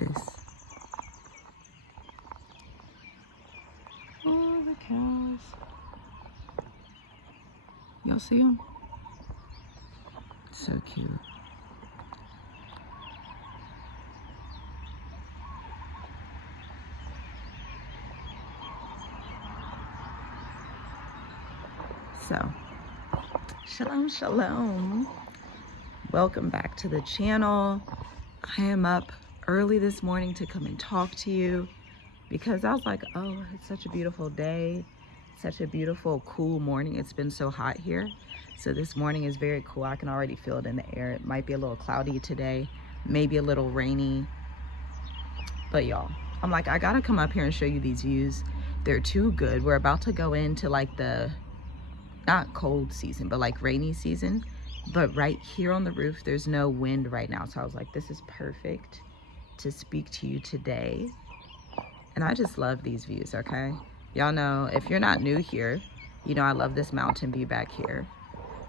at this. Oh, the cows. Y'all see them? So cute. So, shalom, shalom. Welcome back to the channel. I am up early this morning to come and talk to you because I was like, oh, it's such a beautiful day. Such a beautiful, cool morning. It's been so hot here. So this morning is very cool. I can already feel it in the air. It might be a little cloudy today, maybe a little rainy. But y'all, I'm like, I gotta come up here and show you these views. They're too good. We're about to go into like the, not cold season, but like rainy season. But right here on the roof, there's no wind right now. So I was like, this is perfect to speak to you today. And I just love these views, okay? Y'all know, if you're not new here, you know I love this mountain view back here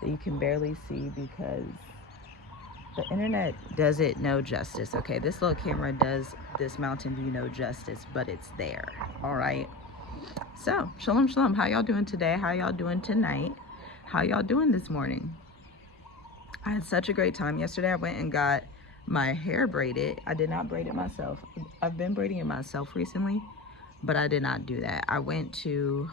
that you can barely see because the internet does it no justice, okay? This little camera does this mountain view no justice, but it's there, all right? So, shalom, shalom. How y'all doing today? How y'all doing tonight? How y'all doing this morning? I had such a great time. Yesterday I went and got my hair braided. I did not braid it myself. I've been braiding it myself recently, but I did not do that. I went to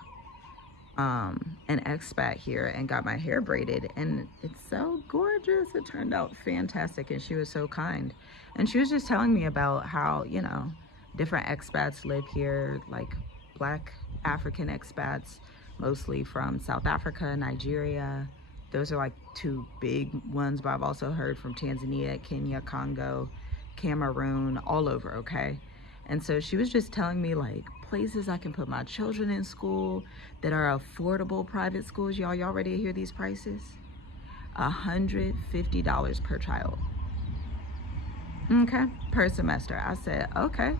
an Expat here and got my hair braided, and it's so gorgeous. It turned out fantastic, and she was so kind. And she was just telling me about how, you know, different expats live here, like Black African expats, mostly from South Africa, Nigeria. Those are like two big ones, but I've also heard from Tanzania, Kenya, Congo, Cameroon, all over, okay? And so she was just telling me like places I can put my children in school that are affordable private schools. Y'all ready to hear these prices? $150 per child. Okay, per semester. I said, okay.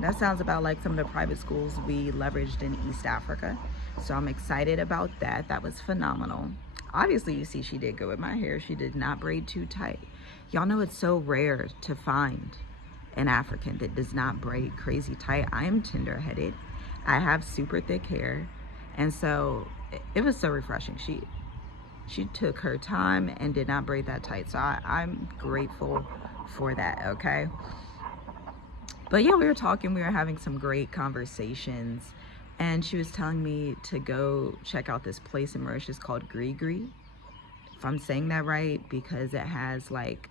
That sounds about like some of the private schools we leveraged in East Africa. So I'm excited about that. That was phenomenal. Obviously, you see she did good with my hair. She did not braid too tight. Y'all know it's so rare to find an African that does not braid crazy tight. I am tender-headed. I have super thick hair. And so it was so refreshing. She took her time and did not braid that tight. So I'm grateful for that, okay? But yeah, we were talking, we were having some great conversations, and she was telling me to go check out this place in Mauritius called Gree, if I'm saying that right, because it has like,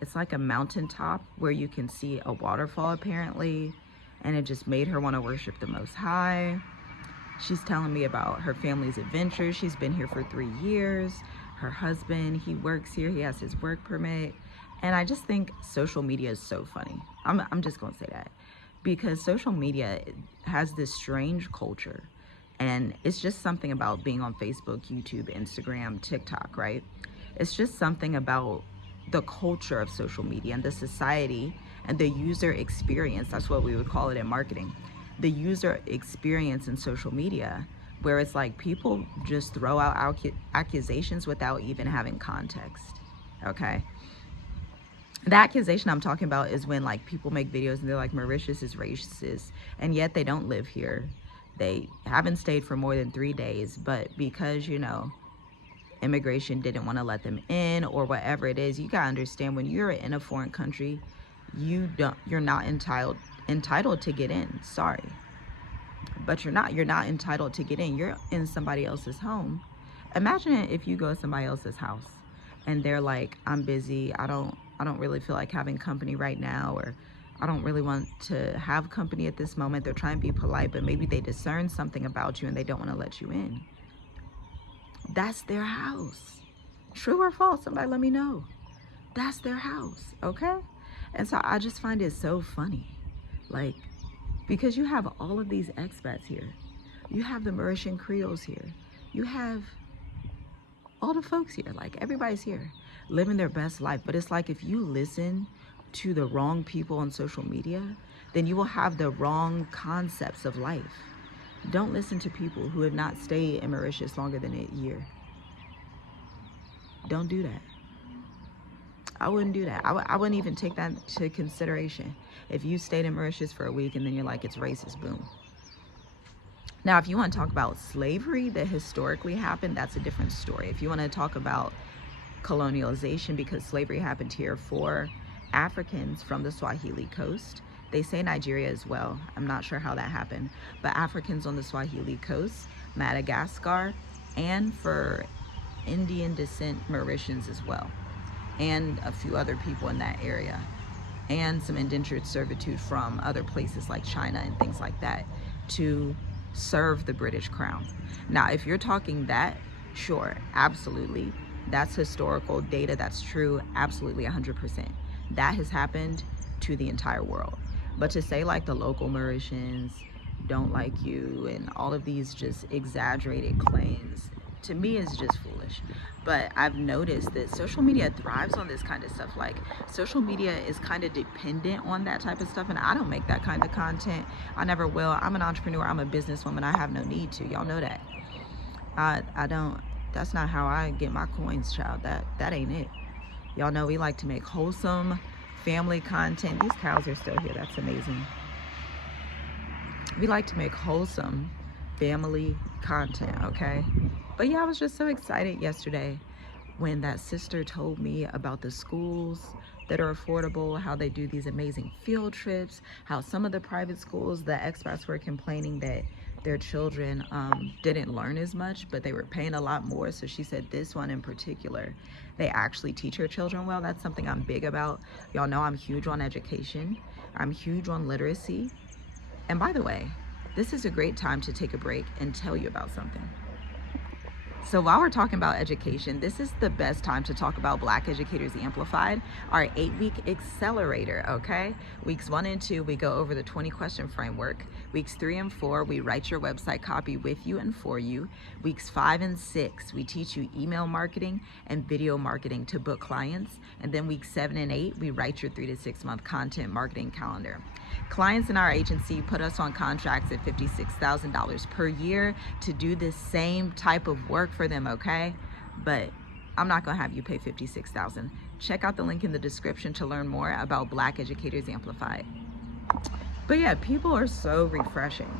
it's like a mountaintop where you can see a waterfall apparently, and it just made her want to worship the Most High. She's telling me about her family's adventures. She's been here for 3 years. Her husband, he works here, he has his work permit. And I just think social media is so funny. I'm just gonna say that, because social media has this strange culture, and it's just something about being on Facebook, YouTube, Instagram, TikTok, right? It's just something about the culture of social media and the society and the user experience. That's what we would call it in marketing. The user experience in social media, where it's like people just throw out accusations without even having context, okay? The accusation I'm talking about is when like people make videos and they're like, Mauritius is racist, and yet they don't live here. They haven't stayed for more than 3 days, but because, you know, immigration didn't want to let them in or whatever it is, you gotta understand, when you're in a foreign country, you're not entitled to get in. Sorry, but you're not entitled to get in. You're in somebody else's home. Imagine if you go to somebody else's house and they're like, I'm busy, I don't really feel like having company right now, or I don't really want to have company at this moment. They're trying to be polite, but maybe they discern something about you and they don't want to let you in. That's their house. True or false? Somebody let me know. That's their house, okay? And so I just find it so funny, like, because you have all of these expats here. You have the Mauritian Creoles here. You have all the folks here, like everybody's here living their best life. But it's like, if you listen to the wrong people on social media, then you will have the wrong concepts of life. Don't listen to people who have not stayed in Mauritius longer than a year. Don't do that. I wouldn't do that. I wouldn't even take that into consideration. If you stayed in Mauritius for a week and then you're like, it's racist, boom. Now, if you want to talk about slavery that historically happened, that's a different story. If you want to talk about colonialization, because slavery happened here for Africans from the Swahili coast, they say Nigeria as well. I'm not sure how that happened, but Africans on the Swahili coast, Madagascar, and for Indian descent Mauritians as well, and a few other people in that area, and some indentured servitude from other places like China and things like that to serve the British crown. Now, if you're talking that, sure, absolutely. That's historical data, that's true, absolutely 100%. That has happened to the entire world. But to say like the local Mauritians don't like you and all of these just exaggerated claims, to me is just foolish. But I've noticed that social media thrives on this kind of stuff. Like, social media is kind of dependent on that type of stuff, and I don't make that kind of content. I never will. I'm an entrepreneur, I'm a businesswoman, I have no need to. Y'all know that. I don't, that's not how I get my coins, child. That ain't it. Y'all know we like to make wholesome family content. These cows are still here, that's amazing. We like to make wholesome family content, okay? But yeah, I was just so excited yesterday when that sister told me about the schools that are affordable, how they do these amazing field trips, how some of the private schools, the expats were complaining that their children didn't learn as much, but they were paying a lot more. So she said this one in particular, they actually teach her children well. That's something I'm big about. Y'all know I'm huge on education. I'm huge on literacy. And by the way, this is a great time to take a break and tell you about something. So while we're talking about education, this is the best time to talk about Black Educators Amplified, our 8-week accelerator, okay? Weeks 1 and 2, we go over the 20-question framework. Weeks 3 and 4, we write your website copy with you and for you. Weeks 5 and 6, we teach you email marketing and video marketing to book clients. And then weeks 7 and 8, we write your 3 to 6 month content marketing calendar. Clients in our agency put us on contracts at $56,000 per year to do the same type of work for them, okay? But I'm not gonna have you pay $56,000. Check out the link in the description to learn more about Black Educators Amplified. But yeah, people are so refreshing.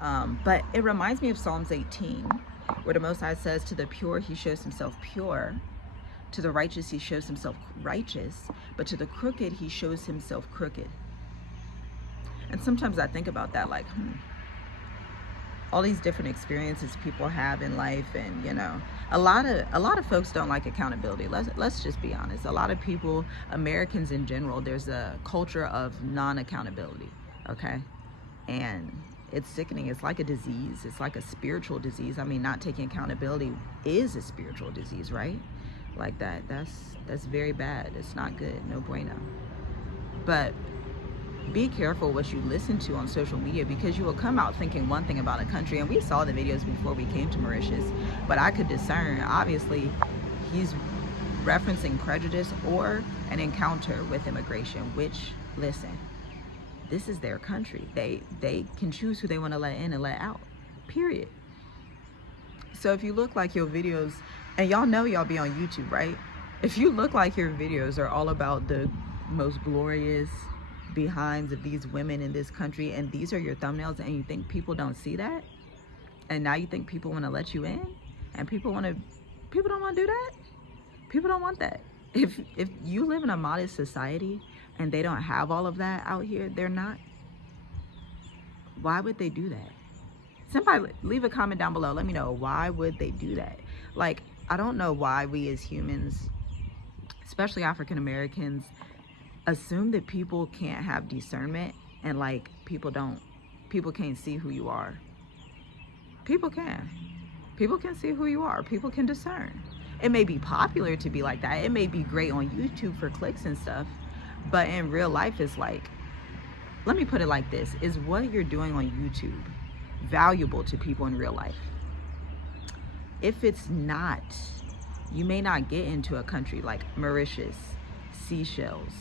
But it reminds me of Psalms 18, where the Most High says, to the pure, he shows himself pure. To the righteous, he shows himself righteous. But to the crooked, he shows himself crooked. And sometimes I think about that, like, all these different experiences people have in life, and you know, a lot of folks don't like accountability. Let's just be honest. A lot of people, Americans in general, there's a culture of non-accountability, okay? And it's sickening. It's like a disease. It's like a spiritual disease. I mean, not taking accountability is a spiritual disease, right? Like that's very bad. It's not good. No bueno. But be careful what you listen to on social media, because you will come out thinking one thing about a country. And we saw the videos before we came to Mauritius, but I could discern, obviously, he's referencing prejudice or an encounter with immigration, which, listen, this is their country. They can choose who they want to let in and let out, period. So if you look like your videos, and y'all know y'all be on YouTube, right? If you look like your videos are all about the most glorious behinds of these women in this country, and these are your thumbnails, and you think people don't see that, and now you think people want to let you in, and people don't want to do that. People don't want that. If you live in a modest society and they don't have all of that out here, they're not, why would they do that? Somebody leave a comment down below, let me know, why would they do that? Like, I don't know why we as humans, especially African Americans, assume that people can't have discernment, and like people can't see who you are. People can see who you are. People can discern. It may be popular to be like that. It may be great on YouTube for clicks and stuff, but in real life, it's like, let me put it like this, is what you're doing on YouTube valuable to people in real life? If it's not, you may not get into a country like Mauritius, Seychelles,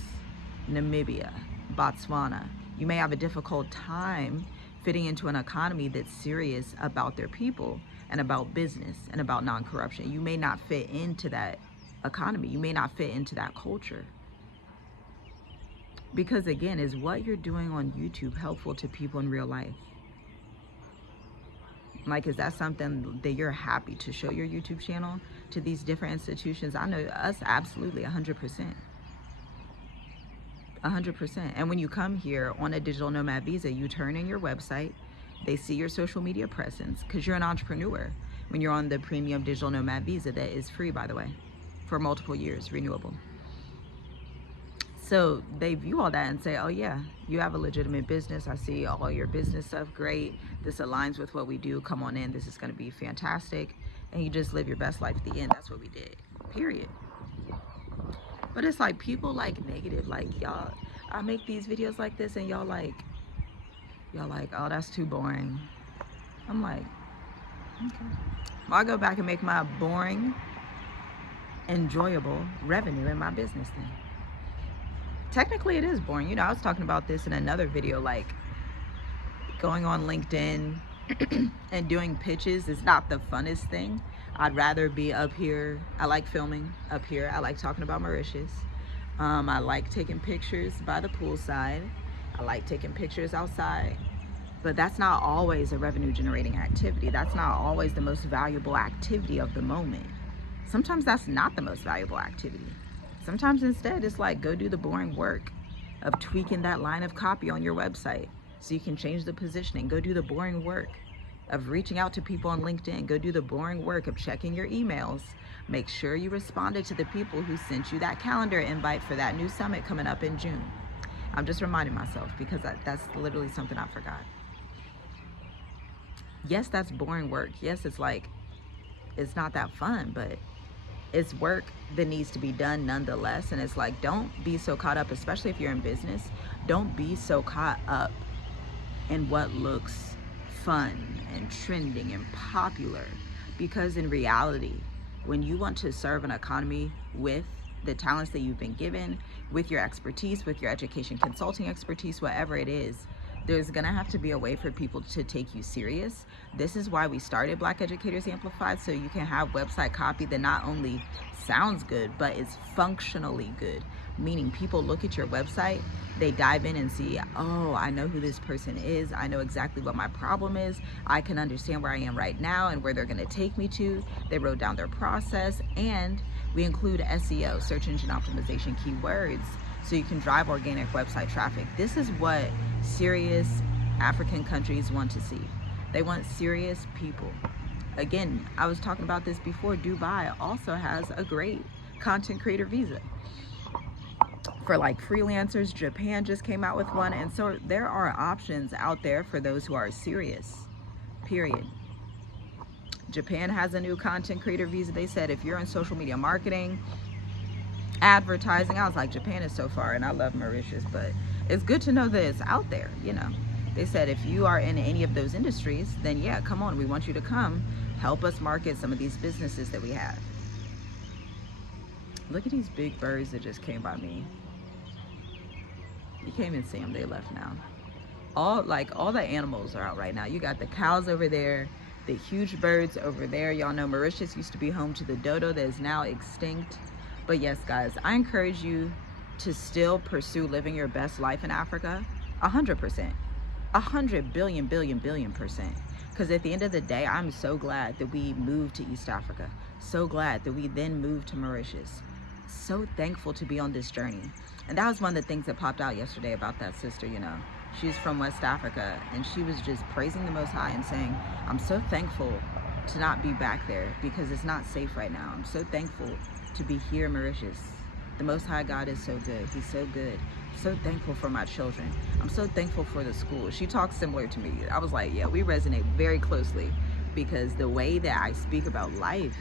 Namibia, Botswana. You may have a difficult time fitting into an economy that's serious about their people and about business and about non-corruption. You may not fit into that economy. You may not fit into that culture. Because again, is what you're doing on YouTube helpful to people in real life? Like, is that something that you're happy to show your YouTube channel to these different institutions? I know us, absolutely, 100%. 100%. And when you come here on a digital nomad visa, you turn in your website, they see your social media presence, because you're an entrepreneur when you're on the premium digital nomad visa that is free, by the way, for multiple years, renewable. So they view all that and say, oh yeah, you have a legitimate business. I see all your business stuff. Great. This aligns with what we do. Come on in. This is going to be fantastic. And you just live your best life at the end. That's what we did. Period. But it's like people like negative, like y'all, I make these videos like this and y'all like, oh, that's too boring. I'm like, okay. Well, I'll go back and make my boring, enjoyable revenue in my business then. Technically it is boring. You know, I was talking about this in another video, like going on LinkedIn and doing pitches is not the funnest thing. I'd rather be up here. I like filming up here. I like talking about Mauritius. I like taking pictures by the poolside. I like taking pictures outside. But that's not always a revenue generating activity. That's not always the most valuable activity of the moment. Sometimes that's not the most valuable activity. Sometimes instead it's like, go do the boring work of tweaking that line of copy on your website so you can change the positioning. Go do the boring work of reaching out to people on LinkedIn. Go do the boring work of checking your emails. Make sure you responded to the people who sent you that calendar invite for that new summit coming up in June. I'm just reminding myself because that's literally something I forgot. Yes, that's boring work. Yes, it's like, it's not that fun, but it's work that needs to be done nonetheless. And it's like, don't be so caught up, especially if you're in business, don't be so caught up in what looks fun and trending and popular. Because in reality, when you want to serve an economy with the talents that you've been given, with your expertise, with your education consulting expertise, whatever it is, there's gonna have to be a way for people to take you serious. This is why we started Black Educators Amplified, so you can have website copy that not only sounds good, but is functionally good. Meaning people look at your website, they dive in and see, oh, I know who this person is. I know exactly what my problem is. I can understand where I am right now and where they're gonna take me to. They wrote down their process, and we include SEO, search engine optimization keywords, so you can drive organic website traffic. This is what serious African countries want to see. They want serious people. Again, I was talking about this before. Dubai also has a great content creator visa for like freelancers. Japan just came out with one. And so there are options out there for those who are serious, period. Japan has a new content creator visa. They said if you're in social media marketing, advertising, I was like, Japan is so far, and I love Mauritius, but it's good to know that it's out there, you know. They said if you are in any of those industries, then yeah, come on, we want you to come help us market some of these businesses that we have. Look at these big birds that just came by me. You can't even see them, they left now. All the animals are out right now. You got the cows over there, the huge birds over there. Y'all know Mauritius used to be home to the dodo that is now extinct. But yes, guys, I encourage you to still pursue living your best life in Africa, 100%, 100 billion%. Because at the end of the day, I'm so glad that we moved to East Africa. So glad that we then moved to Mauritius. So thankful to be on this journey. And that was one of the things that popped out yesterday about that sister, you know. She's from West Africa, and she was just praising the Most High and saying, I'm so thankful to not be back there because it's not safe right now. I'm so thankful to be here in Mauritius. The Most High God is so good. He's so good. I'm so thankful for my children. I'm so thankful for the school. She talks similar to me. I was like, yeah, we resonate very closely because the way that I speak about life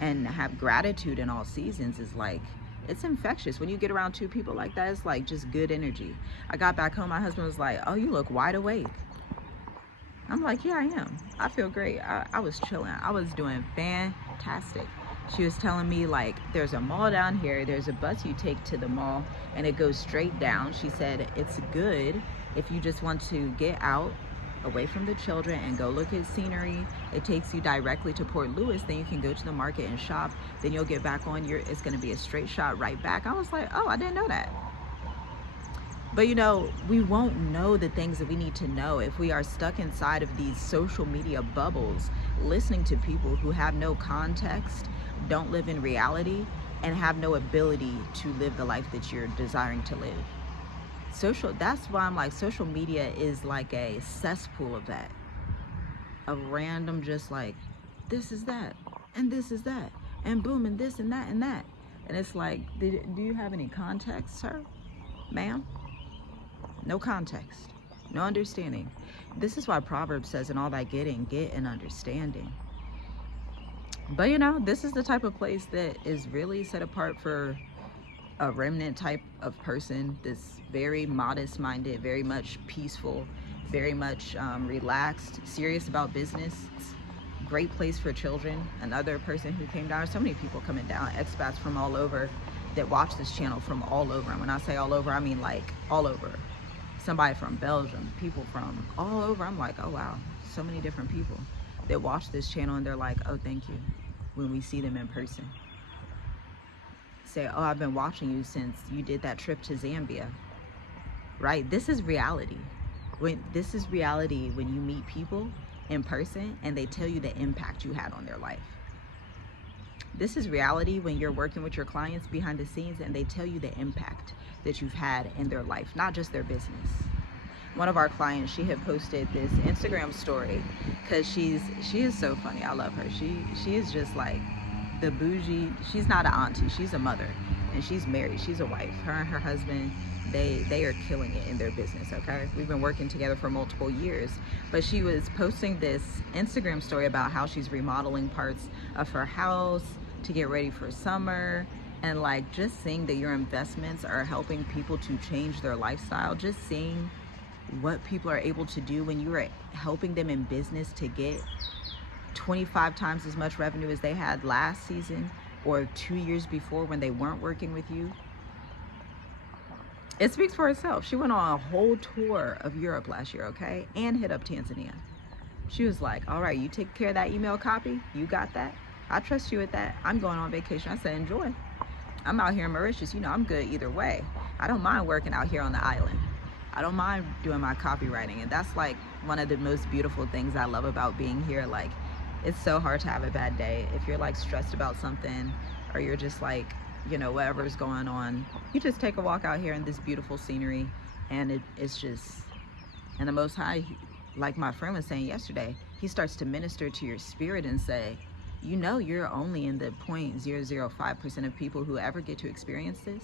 and have gratitude in all seasons is like, it's infectious. When you get around two people like that, it's like just good energy. I got back home, my husband was like, oh, you look wide awake. I'm like, yeah, I am. I feel great. I was chilling. I was doing fantastic. She was telling me, like, there's a mall down here, there's a bus you take to the mall and it goes straight down. She said it's good if you just want to get out away from the children and go look at scenery. It takes you directly to Port Louis, then you can go to the market and shop, then you'll get back on it's going to be a straight shot right back. I was like, oh, I didn't know that. But you know, we won't know the things that we need to know if we are stuck inside of these social media bubbles, listening to people who have no context, don't live in reality, and have no ability to live the life that you're desiring to live. That's why I'm like, social media is like a cesspool of that. Of random, just like, this is that, and this is that, and boom, and this and that and that. And it's like, do you have any context, sir? Ma'am? No context, no understanding. This is why Proverbs says, in all thy getting, get an understanding. But you know, this is the type of place that is really set apart for a remnant type of person that's very modest minded, very much peaceful, very much relaxed, serious about business. Great place for children. Another person who came down, so many people coming down, expats from all over that watch this channel from all over. And when I say all over, I mean like all over. Somebody from Belgium, people from all over. I'm like, oh wow, so many different people that watch this channel, and they're like, oh, thank you, when we see them in person. Say, oh, I've been watching you since you did that trip to Zambia. Right? This is reality. This is reality when you meet people in person and they tell you the impact you had on their life. This is reality when you're working with your clients behind the scenes and they tell you the impact that you've had in their life, not just their business. One of our clients, she had posted this Instagram story because she is so funny. I love her. She is just like the bougie. She's not an auntie, she's a mother, and she's married, she's a wife. Her and her husband, they are killing it in their business. Okay, we've been working together for multiple years, but she was posting this Instagram story about how she's remodeling parts of her house to get ready for summer, and like just seeing that your investments are helping people to change their lifestyle, just seeing what people are able to do when you are helping them in business to get 25 times as much revenue as they had last season or 2 years before when they weren't working with you. It speaks for itself. She went on a whole tour of Europe last year, okay, and hit up Tanzania. She was like, all right, you take care of that email copy, you got that, I trust you with that, I'm going on vacation. I said, enjoy. I'm out here in Mauritius, you know, I'm good either way. I don't mind working out here on the island. I don't mind doing my copywriting. And that's like one of the most beautiful things I love about being here. Like, it's so hard to have a bad day. If you're like stressed about something, or you're just like, you know, whatever's going on, you just take a walk out here in this beautiful scenery, and it's just, and the Most High, like my friend was saying yesterday, he starts to minister to your spirit and say, you know, you're only in the 0.005% of people who ever get to experience this.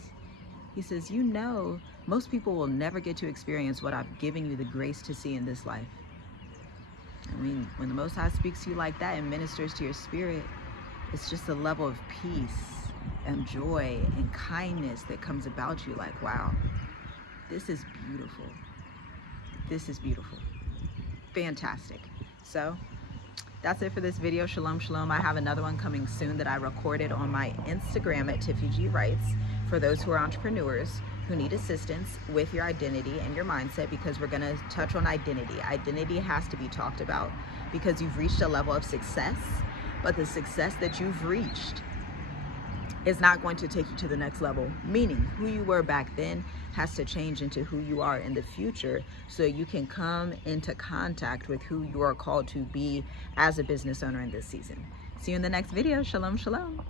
He says, you know, most people will never get to experience what I've given you the grace to see in this life. I mean, when the Most High speaks to you like that and ministers to your spirit, it's just a level of peace and joy and kindness that comes about you. Like, wow, this is beautiful. This is beautiful. Fantastic. So that's it for this video. Shalom, shalom. I have another one coming soon that I recorded on my Instagram at Tiffy G Writes for those who are entrepreneurs who need assistance with your identity and your mindset, because we're going to touch on identity. Identity has to be talked about because you've reached a level of success, but the success that you've reached is not going to take you to the next level, meaning who you were back then has to change into who you are in the future so you can come into contact with who you are called to be as a business owner in this season. See you in the next video. Shalom, shalom.